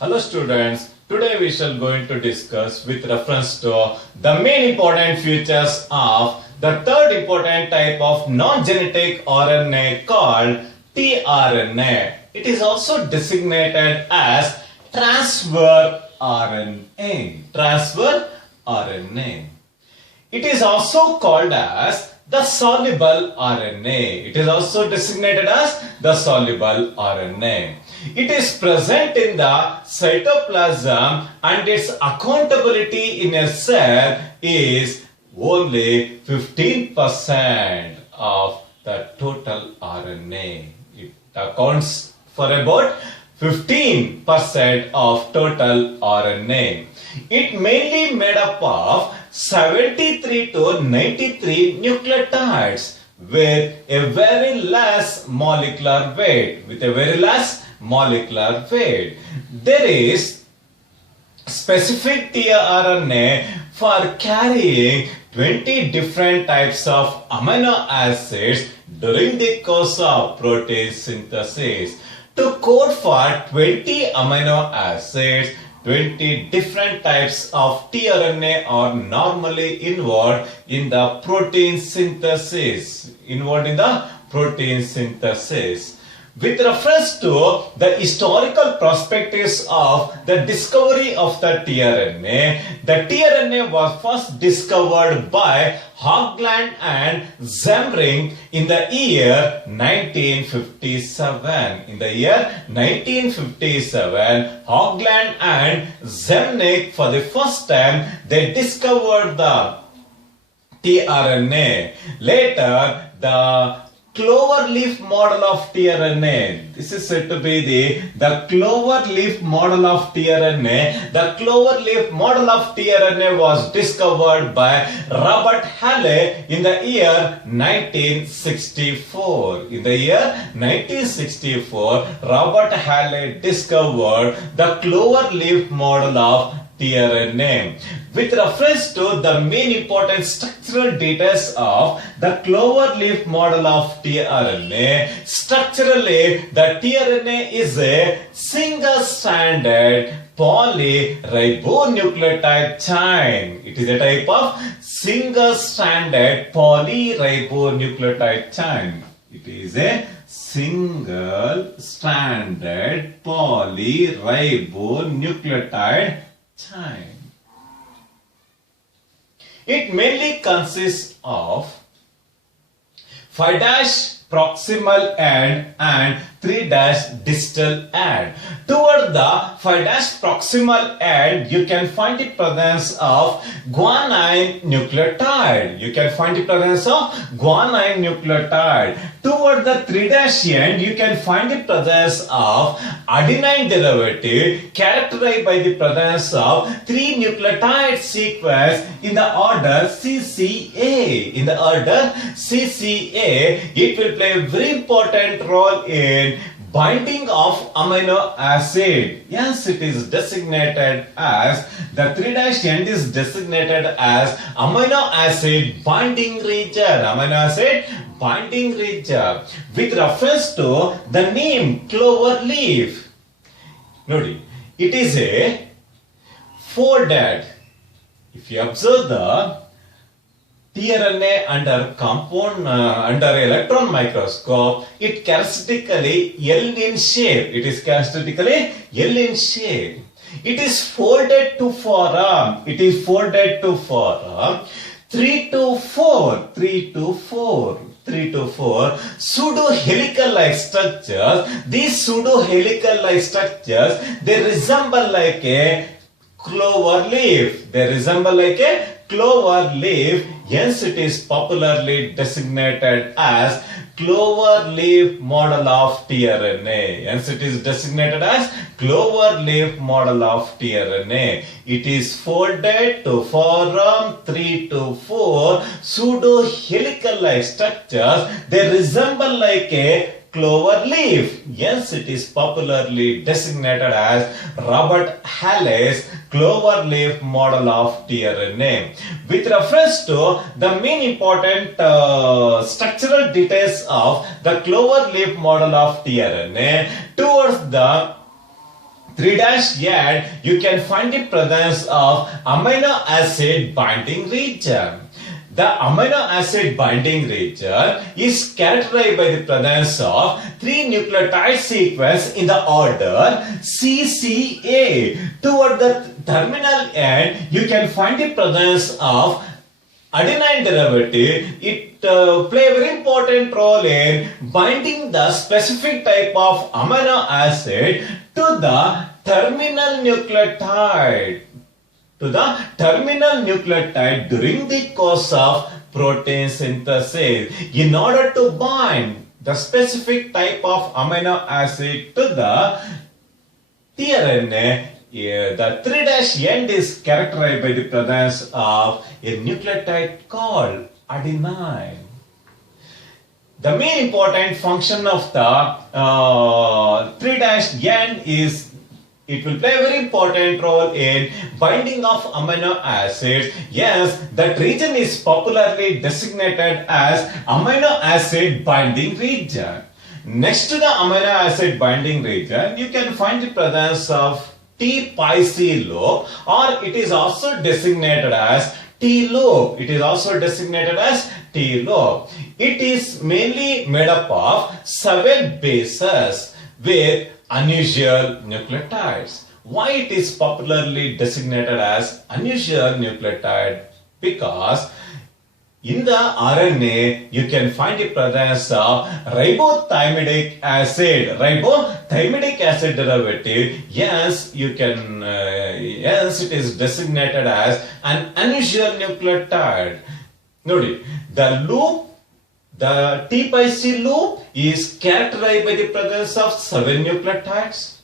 Hello students, today we shall going to discuss with reference to the main important features of the third important type of non-genetic RNA called tRNA. It is also designated as transfer RNA. Transfer RNA. It is also called as the soluble RNA. It is also designated as the soluble RNA. It is present in the cytoplasm and its accountability in a cell is only 15% of the total RNA. It accounts for about 15% of total RNA. It mainly made up of 73 to 93 nucleotides with a very less molecular weight. There is specific tRNA for carrying 20 different types of amino acids during the course of protein synthesis. To code for 20 amino acids, 20 different types of tRNA are normally involved in the protein synthesis. With reference to the historical perspectives of the discovery of the tRNA was first discovered by Hoagland and Zemring in the year 1957. Hoagland and Zemring, for the first time, they discovered the tRNA. Later, the cloverleaf model of tRNA. This is said to be the cloverleaf model of tRNA. The cloverleaf model of tRNA was discovered by Robert Halley in the year 1964. Robert Halley discovered the cloverleaf model of tRNA. With reference to the main important structural details of the cloverleaf model of tRNA, structurally the tRNA is a single-stranded polyribonucleotide chain. It is a type of single-stranded polyribonucleotide chain. It is a single-stranded polyribonucleotide chain. It mainly consists of 5' proximal end and 3' distal end. Toward the 5' proximal end, you can find the presence of guanine nucleotide. Toward the 3' end, you can find the presence of adenine derivative characterized by the presence of 3 nucleotide sequence in the order CCA. It will play a very important role in binding of amino acid. Yes, it is designated as, the 3' end is designated as amino acid binding region. With reference to the name cloverleaf, notice, it is a folded. If you observe the tRNA under electron microscope, it characteristically L in shape. It is folded to forearm. 3 to 4 pseudo-helical like structures. These pseudo-helical like structures, they resemble like a clover leaf. Hence it is popularly designated as cloverleaf model of tRNA. It is folded to forearm. 3 to 4 pseudo-helical like structures, they resemble like a clover leaf. Yes, it is popularly designated as Robert Halley's clover leaf model of tRNA. With reference to the main important structural details of the clover leaf model of tRNA, towards the 3' you can find the presence of amino acid binding region. The amino acid binding region is characterized by the presence of 3 nucleotide sequence in the order CCA. Toward the terminal end, you can find the presence of adenine derivative. It play a very important role in binding the specific type of amino acid to the terminal nucleotide. During the course of protein synthesis, in order to bind the specific type of amino acid to the tRNA, the 3' end is characterized by the presence of a nucleotide called adenine. The main important function of the 3' end is it will play a very important role in binding of amino acids. Yes, that region is popularly designated as amino acid binding region. Next to the amino acid binding region, you can find the presence of T-RNA loop, or it is also designated as T-loop. It is mainly made up of 7 bases with unusual nucleotides. Why it is popularly designated as unusual nucleotide? Because in the RNA, you can find the presence of ribothymidic acid derivative. Yes, it is designated as an unusual nucleotide. Notice the T-RNA loop is characterized by the presence of 7 nucleotides.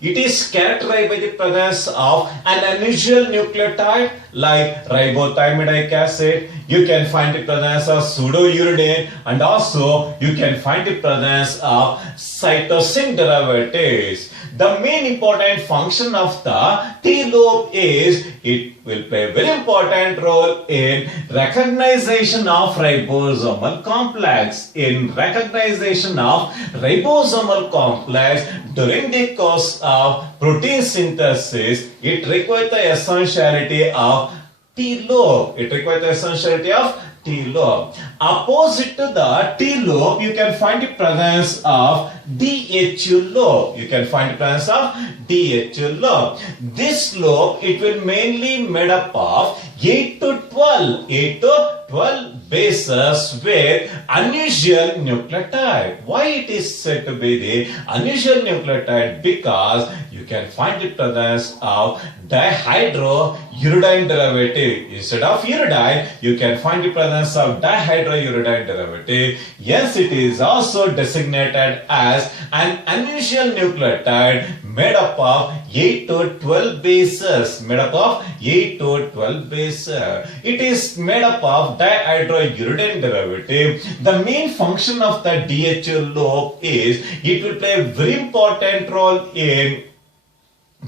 It is characterized by the presence of an unusual nucleotide like ribothymidic acid. You can find the presence of pseudouridine, and also you can find the presence of cytosine derivatives. The main important function of the T-loop is it will play a very important role in recognition of ribosomal complex. During the course of protein synthesis, it requires the essentiality of T-loop. Opposite to the T-loop, you can find the presence of DHU loop. This loop, it will mainly made up of 8 to 12 bases with unusual nucleotide. Why it is said to be the unusual nucleotide? Because you can find the presence of dihydrouridine derivative. Instead of uridine, you can find the presence of dihydrouridine derivative. Yes, it is also designated as an unusual nucleotide made up of 8 to 12 bases. It is made up of dihydrouridine derivative. The main function of the DHU loop is it will play a very important role in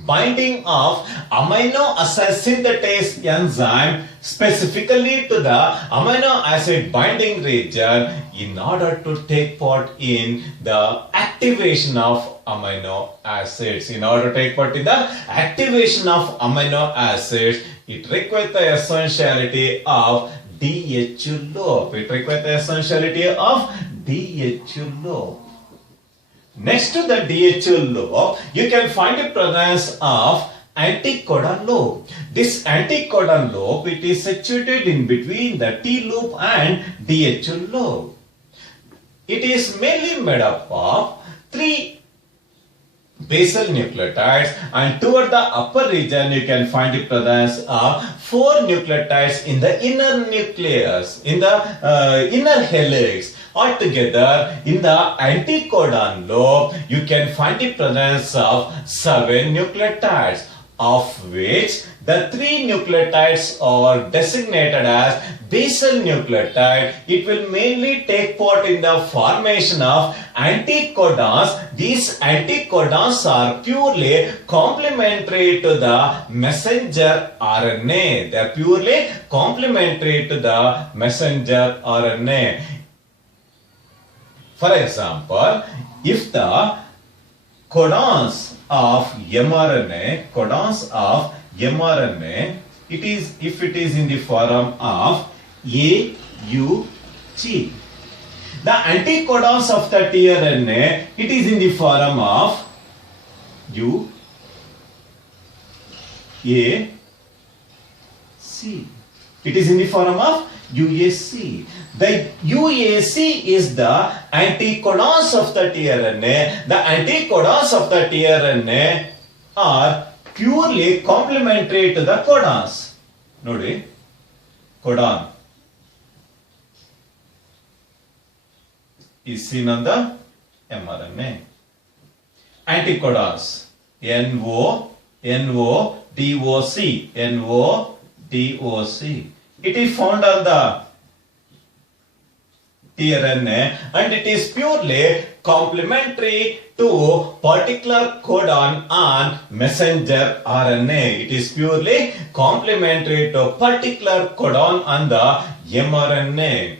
binding of amino acid synthetase enzyme specifically to the amino acid binding region in order to take part in the activation of amino acids. It requires the essentiality of DHU loop. Next to the DHU loop, you can find the presence of anticodon loop. This anticodon loop, it is situated in between the T loop and DHU loop. It is mainly made up of 3 basal nucleotides, and toward the upper region you can find the presence of 4 nucleotides in the inner nucleus, in the inner helix. Altogether, in the anticodon loop, you can find the presence of 7 nucleotides, of which the 3 nucleotides are designated as basal nucleotide. It will mainly take part in the formation of anticodons. These anticodons are purely complementary to the messenger RNA. They are purely complementary to the messenger RNA. For example, if the codons of mRNA, if it is in the form of AUG. The anticodons of the tRNA, it is in the form of UAC. It is in the form of UAC. The UAC is the anticodons of the tRNA. The anticodons of the tRNA are purely complementary to the codons. Nodi, codon is seen on the mRNA. Anticodons, NODOC. It is found on the tRNA and it is purely complementary to particular codon on messenger RNA. It is purely complementary to particular codon on the mRNA.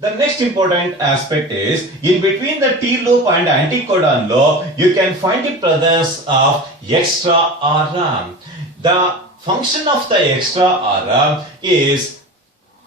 The next important aspect is, in between the T loop and anticodon loop, you can find the presence of extra RNA. The function of the extra RNA is,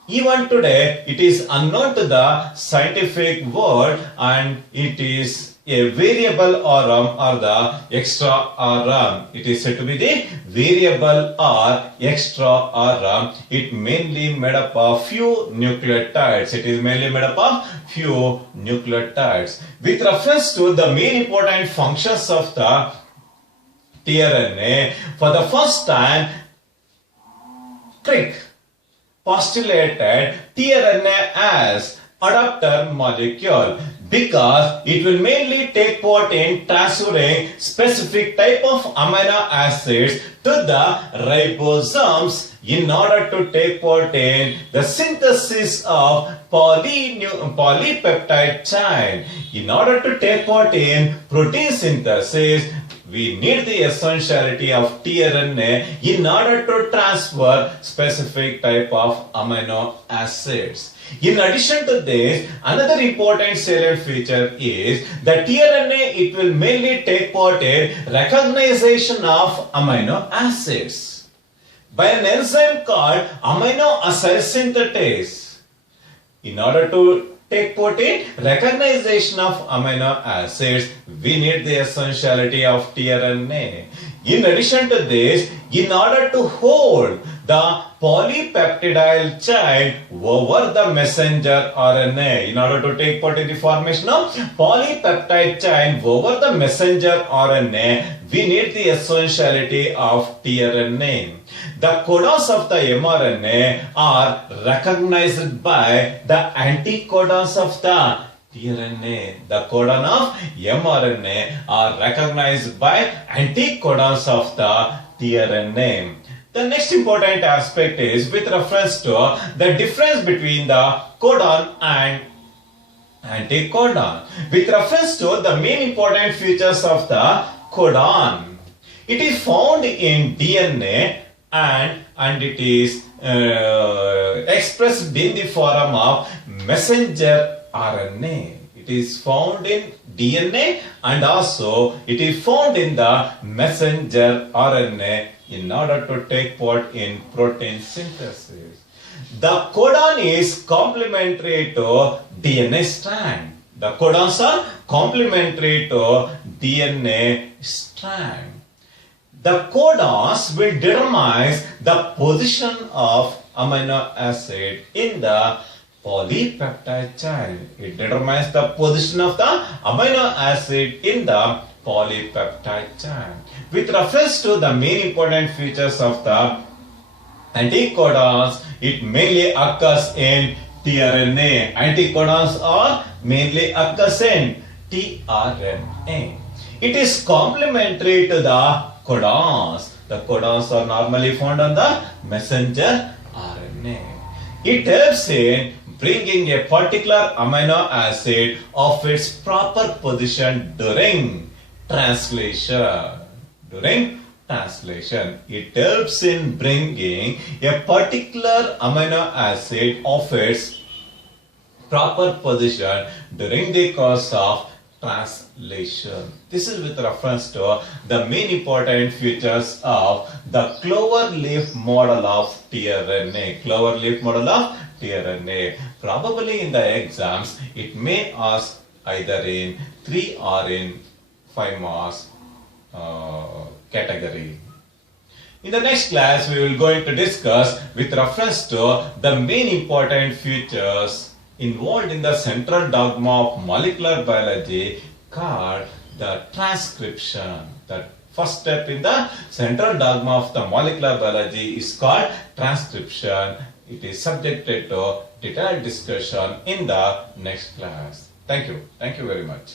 even today, it is unknown to the scientific world, and it is a variable RM or the extra RM. It is said to be the variable or extra RM. It mainly made up of few nucleotides. With reference to the main important functions of the tRNA, for the first time, Crick postulated tRNA as adapter molecule because it will mainly take part in transferring specific type of amino acids to the ribosomes in order to take part in the synthesis of polypeptide chain. In order to take part in protein synthesis, we need the essentiality of tRNA in order to transfer specific type of amino acids. In addition to this, another important salient feature is that tRNA, it will mainly take part in recognition of amino acids by an enzyme called amino acid synthetase. In order to take part in recognition of amino acids, we need the essentiality of tRNA. In addition to this, in order to hold the polypeptidyl chain over the messenger RNA, in order to take part in the formation of polypeptide chain over the messenger RNA, we need the essentiality of tRNA. The codons of the mRNA are recognized by the anticodons of the tRNA. The codon of mRNA are recognized by anticodons of the tRNA. The next important aspect is with reference to the difference between the codon and anticodon. With reference to the main important features of the codon, it is found in DNA and it is expressed in the form of messenger RNA. It is found in DNA and also it is found in the messenger RNA in order to take part in protein synthesis. The codon is complementary to DNA strand. The codons are complementary to DNA strand. The codons will determine the position of amino acid in the polypeptide chain. It determines the position of the amino acid in the polypeptide chain. With reference to the main important features of the anticodons, it mainly occurs in tRNA. Anticodons are mainly occurs in tRNA. It is complementary to the codons. The codons are normally found on the messenger RNA. It helps in bringing a particular amino acid of its proper position during translation. It helps in bringing a particular amino acid of its proper position during the course of translation. This is with reference to the main important features of the clover leaf model of tRNA. Clover leaf model of tRNA. Probably in the exams, it may ask either in 3 or in 5 marks category. In the next class, we will going to discuss with reference to the main important features involved in the central dogma of molecular biology called the transcription. The first step in the central dogma of the molecular biology is called transcription. It is subjected to detailed discussion in the next class. Thank you. Thank you very much.